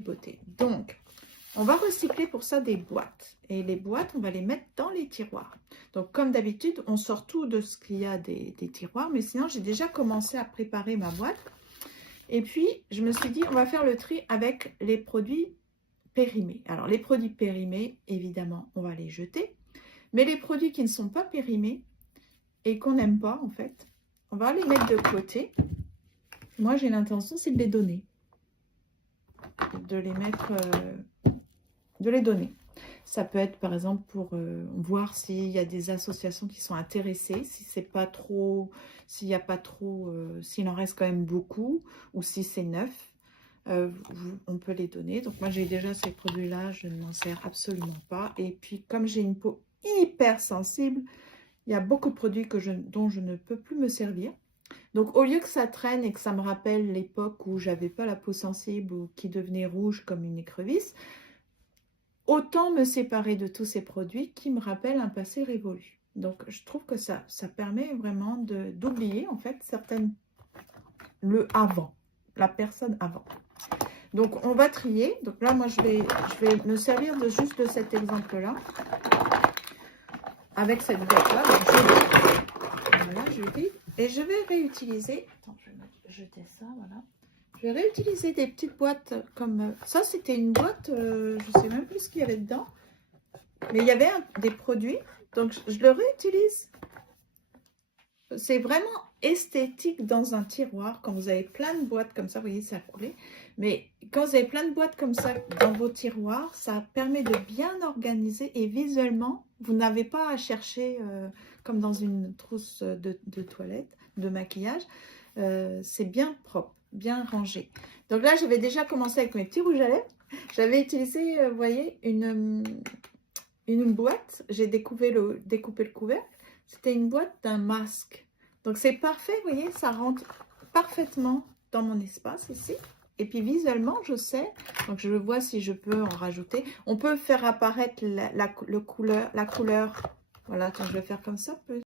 beauté. Donc, on va recycler pour ça des boîtes. Et les boîtes, on va les mettre dans les tiroirs. Donc, comme d'habitude, on sort tout de ce qu'il y a des tiroirs. Mais sinon, j'ai déjà commencé à préparer ma boîte. Et puis, je me suis dit, on va faire le tri avec les produits périmés. Alors, les produits périmés, évidemment, on va les jeter. Mais les produits qui ne sont pas périmés et qu'on n'aime pas, en fait, on va les mettre de côté. Moi, j'ai l'intention, c'est de les donner. De les mettre... de les donner. Ça peut être par exemple pour voir s'il y a des associations qui sont intéressées, si c'est pas trop, s'il n'y a pas trop, s'il en reste quand même beaucoup, ou si c'est neuf, on peut les donner. Donc moi j'ai déjà ces produits-là, je ne m'en sers absolument pas. Et puis comme j'ai une peau hyper sensible, il y a beaucoup de produits dont je ne peux plus me servir. Donc au lieu que ça traîne et que ça me rappelle l'époque où j'avais pas la peau sensible ou qui devenait rouge comme une écrevisse, autant me séparer de tous ces produits qui me rappellent un passé révolu. Donc, je trouve que ça permet vraiment d'oublier, en fait, le avant, la personne avant. Donc, on va trier. Donc là, moi, je vais me servir juste de cet exemple-là, avec cette boîte-là. Voilà, je vide. Et je vais réutiliser. Attends, je vais jeter ça, voilà. Je vais réutiliser des petites boîtes comme ça. C'était une boîte, je ne sais même plus ce qu'il y avait dedans. Mais il y avait des produits, donc je le réutilise. C'est vraiment esthétique dans un tiroir. Quand vous avez plein de boîtes comme ça, vous voyez, ça a coulé. Mais quand vous avez plein de boîtes comme ça dans vos tiroirs, ça permet de bien organiser. Et visuellement, vous n'avez pas à chercher comme dans une trousse de toilette, de maquillage. C'est bien propre, bien rangé. Donc là, j'avais déjà commencé avec mes petits rouges à lèvres. J'avais utilisé, vous voyez, une boîte. J'ai découpé le couvercle. C'était une boîte d'un masque. Donc c'est parfait, vous voyez, ça rentre parfaitement dans mon espace ici. Et puis visuellement, je sais, donc je vois si je peux en rajouter. On peut faire apparaître la couleur. Voilà, attends, je vais faire comme ça.